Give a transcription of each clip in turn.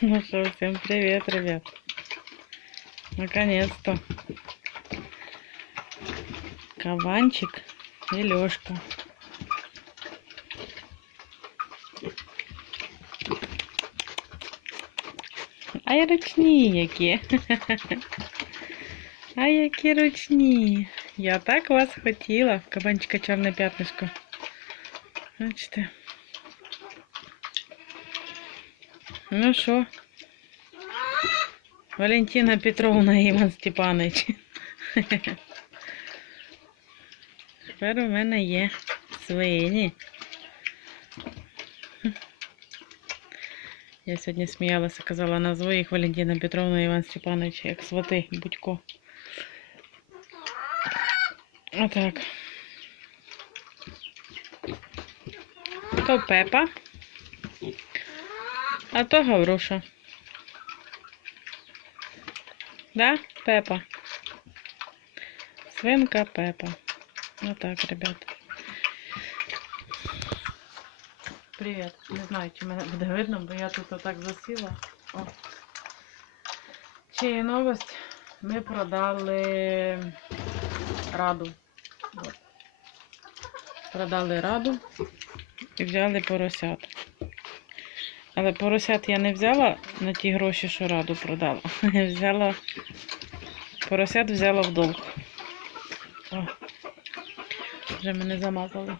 Ну что, всем привет, ребят. Наконец-то. Кабанчик и Лёшка. Ай, ручні які. Ай, які ручні. Я так вас хотіла. Кабанчика чорне п'ятнишко. Бачите. Ну що? Валентина Петровна і Іван Степанович. Тепер у мене є свині. Я сьогодні сміялася, казала назву їх Валентина Петровна і Іван Степанович, як свати Будько. Отак. То Пепа, а то Гавруша. Да, Пепа? Свинка Пепа. Вот так, ребят. Привіт. Не знаю, чи мене буде видно, бо я тут отак засіла. О. Є новость? Ми продали раду. От. Продали раду і взяли поросят. Але поросят я не взяла на ті гроші, що раду продала. взяла поросят взяла в долг. О, вже мене замазали.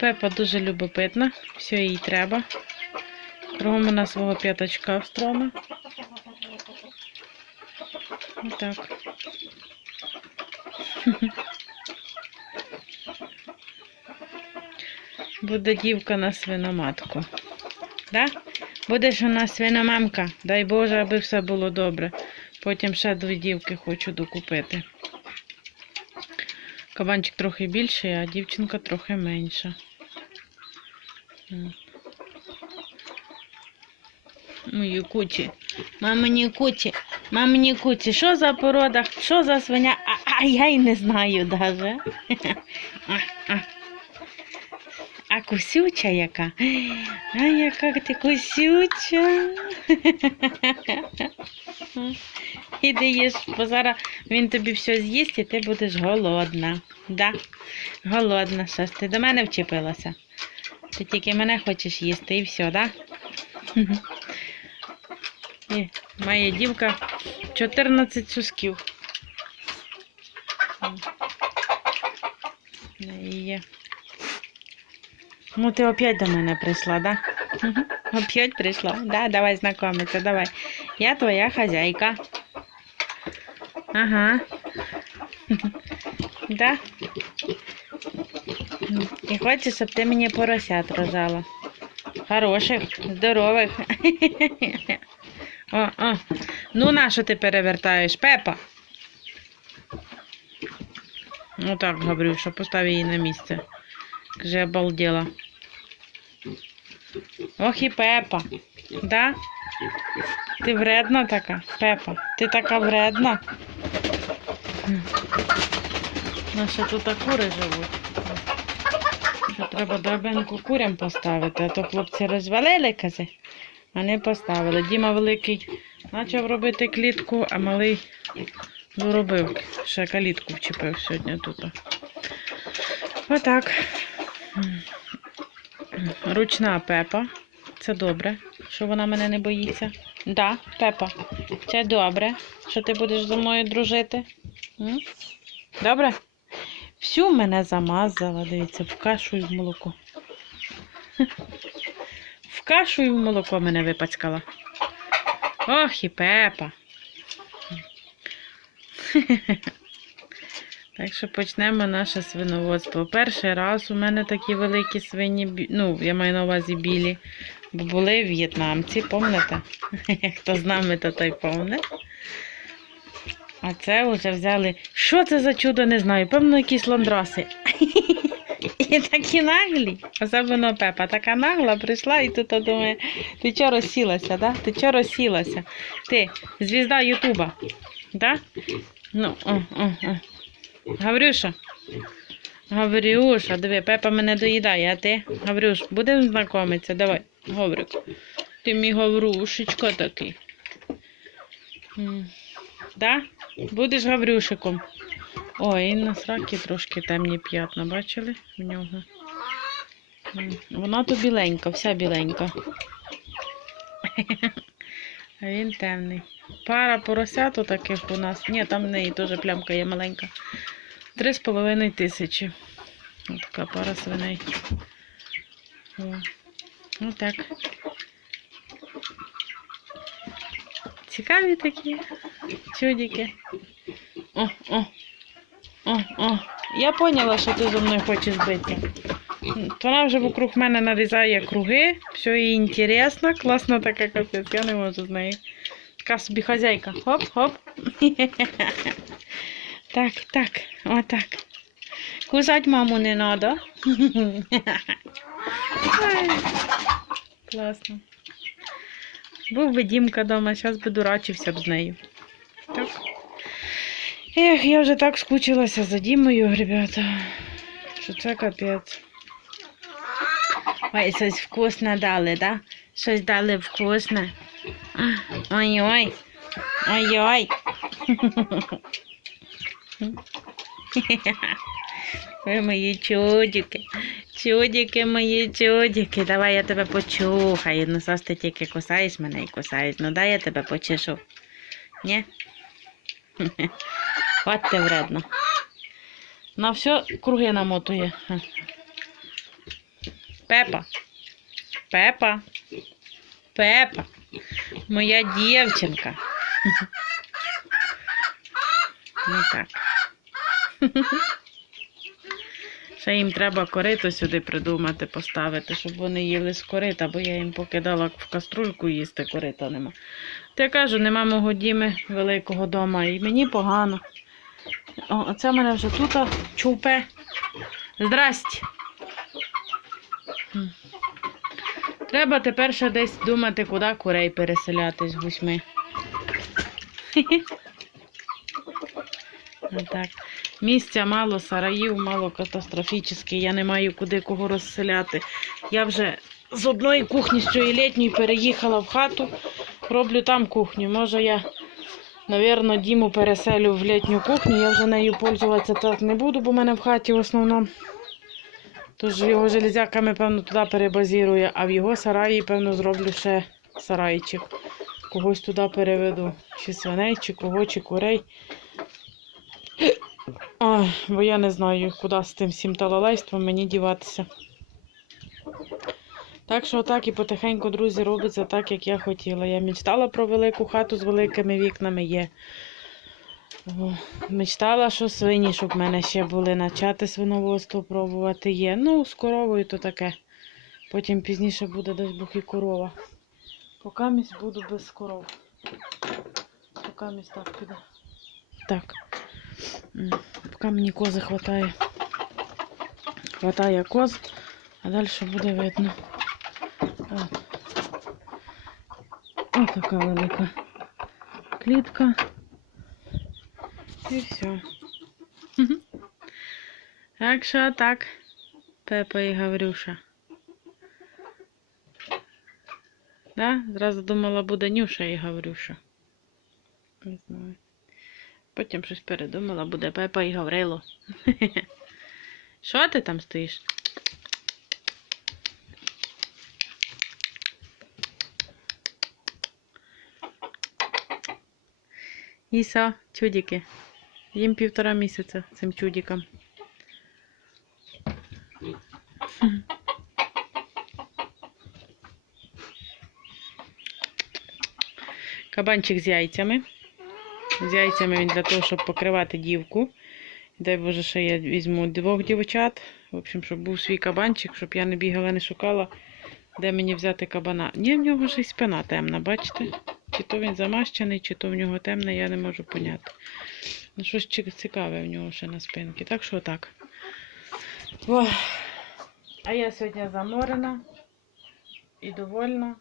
Пепа дуже любопитна, все їй треба. Кругом вона свого п'ятачка встрома. Отак. Буде дівка на свиноматку. Да? Будеш у нас свиномамка. Дай Боже, аби все було добре. Потім ще дві дівки хочу докупити. Кабанчик трохи більший, а дівчинка трохи менша. Мої куті. Мамині куті. Мамині куті. Що за порода? Що за свиня? А, а я й не знаю даже. А, кусюча яка? А яка ти кусюча. Іди їж, бо зараз він тобі все з'їсть і ти будеш голодна. Да? Голодна, що ж ти до мене вчепилася. Ти тільки мене хочеш їсти і все, да? І має дівка 14 сусків. Є. Ну, ти опять до мене прийшла, да? Опять прийшла. Да, давай знакомиться, давай. Я твоя хозяйка. Ага. Да? І хочеш, щоб ти мені поросят рожала. Хороших, здорових. О, о. Ну, на що ти перевертаєш? Пепа. Ну так, Гаврюша, постав її на місце. Каже, обалдела. Ох і Пепа. Да? Ти вредна така, Пепа. Ти така вредна. Наші тут кури живуть. Що треба дробинку курям поставити, а то хлопці розвалили кази, а не поставили. Діма великий почав робити клітку, а малий доробив. Ще калітку вчепив сьогодні тут. Отак. Ручна Пепа. Це добре, що вона мене не боїться. Да, Пепа, це добре, що ти будеш зі мною дружити. Добре? Всю мене замазала, дивіться, в кашу і в молоко. В кашу і в молоко мене випацькала. Ох і Пепа. Так що почнемо наше свиноводство. Перший раз у мене такі великі свині, ну, я маю на увазі білі, бо були в'єтнамці, пам'ятаєте? Хто з нами, то той помне. А це вже взяли. Що це за чудо, не знаю. Певно, якісь ландраси. І такі наглі. Особливо Пепа така нагла прийшла і тут думає, ти чого розсілася, да? Ти чого розсілася? Ти звізда Ютуба. Да? Ну, о, о, о. Гаврюша. Гаврюша, диви, Пепа мене доїдає, а ти? Гаврюш, будемо знайомитися, давай. Гаврик. Ти мій Гаврушечка такий. М. Да? Будеш Гаврюшиком. Ой, і на сракі трошки темні п'ятна, бачили в нього? М. Вона то біленька, вся біленька. А він темний. Пара поросят таких у нас. Ні, там в неї теж плямка є маленька. Три з половиною тисячі. Ось така пара свиней. Ну так. Цікаві такі чудики. О, о. О, о. Я поняла, що ти зі мною хочеш бити. Вона вже вокруг мене нарізає круги, все їй інтересно, класна така капець, я не можу з нею. Така собі хазяйка. Хоп, хоп. Так, так, отак. Кусать маму не. Ай, Класно. Був би Дімка вдома, зараз би дурачився б з нею. Так. Ех, я вже так скучилася за Дімою, ребята. Що це капець. Ой, щось вкусне дали, да? Щось дали вкусне. Ой-ой. Ой-ой. Ви мої чудики. Чудики мої чудики. Давай я тебе почухаю. Ну, сос ти тільки кусаєш мене і кусаєш. Ну дай я тебе почешу. Ні? От ти вредно. На все круги намотує. Пепа. Пепа. Пепа. Моя дівчинка. Ну так. Ще їм треба корито сюди придумати, поставити, щоб вони їли з корита, бо я їм покидала в каструльку їсти, корита нема. Та я кажу, нема мого діми великого дома, і мені погано. О, оце мене вже тут чупе. Здрасте. М. Треба тепер ще десь думати, куди курей переселяти з гусьми. Отак. Місця мало, сараїв мало катастрофічно. Я не маю куди кого розселяти. Я вже з одної кухні, з цієї літньої, переїхала в хату, роблю там кухню. Може я, навірно, Діму переселю в літню кухню. Я вже нею пользуватися так не буду, бо в мене в хаті в основному. Тож його железяками, певно, туди перебазірую, а в його сараї, певно, зроблю ще сарайчик. Когось туди переведу. Чи свиней, чи кого, чи курей. Ой, бо я не знаю, куди з тим всім талалайством мені діватися. Так що так і потихеньку, друзі, робиться так, як я хотіла. Я мечтала про велику хату з великими вікнами є. Мечтала, що свині, щоб в мене ще були начати свиноводство пробувати є. Ну, з коровою то таке. Потім пізніше буде десь Бог і корова. Поки місь буду без коров. Поки так піде. Так. М, Поки мені кози хватає. Хватає коз, а далі буде видно. От. Ось така велика клітка. І все. Так що так, Пепа і Гаврюша. Да? Зразу думала, буде Нюша і Гаврюша. Не знаю. Потім щось передумала, буде Пепа і Гаврило. Що ти там стоїш? Іса, чудики. Їм півтора місяця цим чудикам. Кабанчик з яйцями. З яйцями він для того, щоб покривати дівку. Дай Боже, ще я візьму двох дівчат. В общем, щоб був свій кабанчик, щоб я не бігала, не шукала, де мені взяти кабана. Ні, в нього ж і спина темна, бачите? Чи то він замащений, чи то в нього темне, я не можу поняти. Ну, щось цікаве в нього ще на спинці. Так що так. Ох. А я сьогодні заморена і довольна.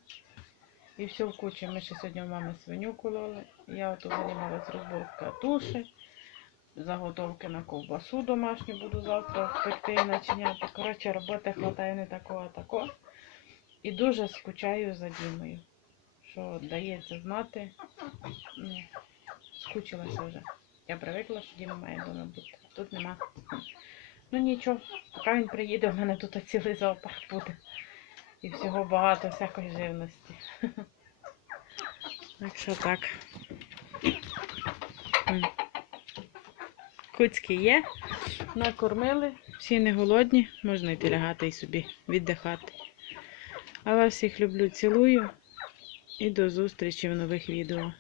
І все в кучі. Ми ще сьогодні у мами свиню кололи. Я от займалась розборка туші. Заготовки на ковбасу домашню буду завтра пекти і начиняти. Коротше, роботи хватає не такого, а такого. І дуже скучаю за Дімою. Що дається знати. Ну, скучилася вже. Я привикла, що Діма має вдома бути. Тут нема. Ну нічого, поки він приїде, в мене тут цілий зоопарк буде. І всього багато всякої живності. Так що так. Куцькі є, накормили, всі не голодні, можна йти лягати і собі віддихати. А вас всіх люблю, цілую і до зустрічі в нових відео.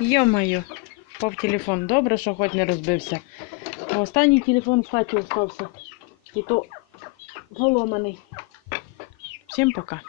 Йо-моє, впав телефон. Добре, що хоч не розбився. Останній телефон в хаті остався. І то поломаний. Всім пока.